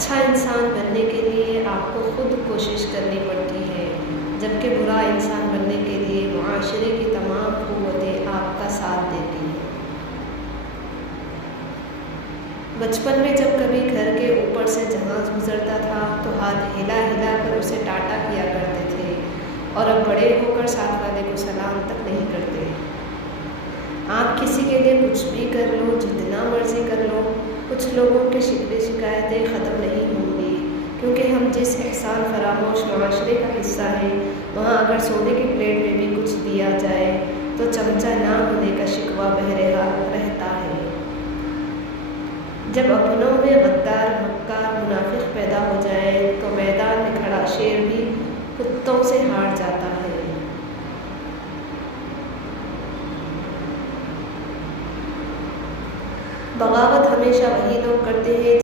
اچھا انسان بننے کے لیے آپ کو خود کوشش کرنی پڑتی ہے، جبکہ برا انسان بننے کے لیے معاشرے کی تمام قوتیں آپ کا ساتھ دیتی ہیں۔ بچپن میں جب کبھی گھر کے اوپر سے جہاز گزرتا تھا تو ہاتھ ہلا ہلا کر اسے ٹاٹا کیا کرتے تھے، اور اب بڑے ہو کر ساتھ والے کو سلام تک نہیں کرتے۔ آپ کسی کے لیے کچھ بھی کر لو، جتنا مرضی کر لو، کچھ لوگوں کے شکوے شکایتیں ختم نہیں ہوں گی، کیونکہ ہم جس احسان فراموش معاشرے کا حصہ ہیں، وہاں اگر سونے کی پلیٹ میں بھی کچھ دیا جائے تو چمچہ نہ ہونے کا شکوہ بہرحال رہتا ہے۔ جب اپنوں میں غدار، مکار، منافق پیدا ہو جائے تو میدان میں کھڑا شیر بھی کتوں سے ہار جاتا ہے۔ بغاوت ہمیشہ وہی لوگ کرتے ہیں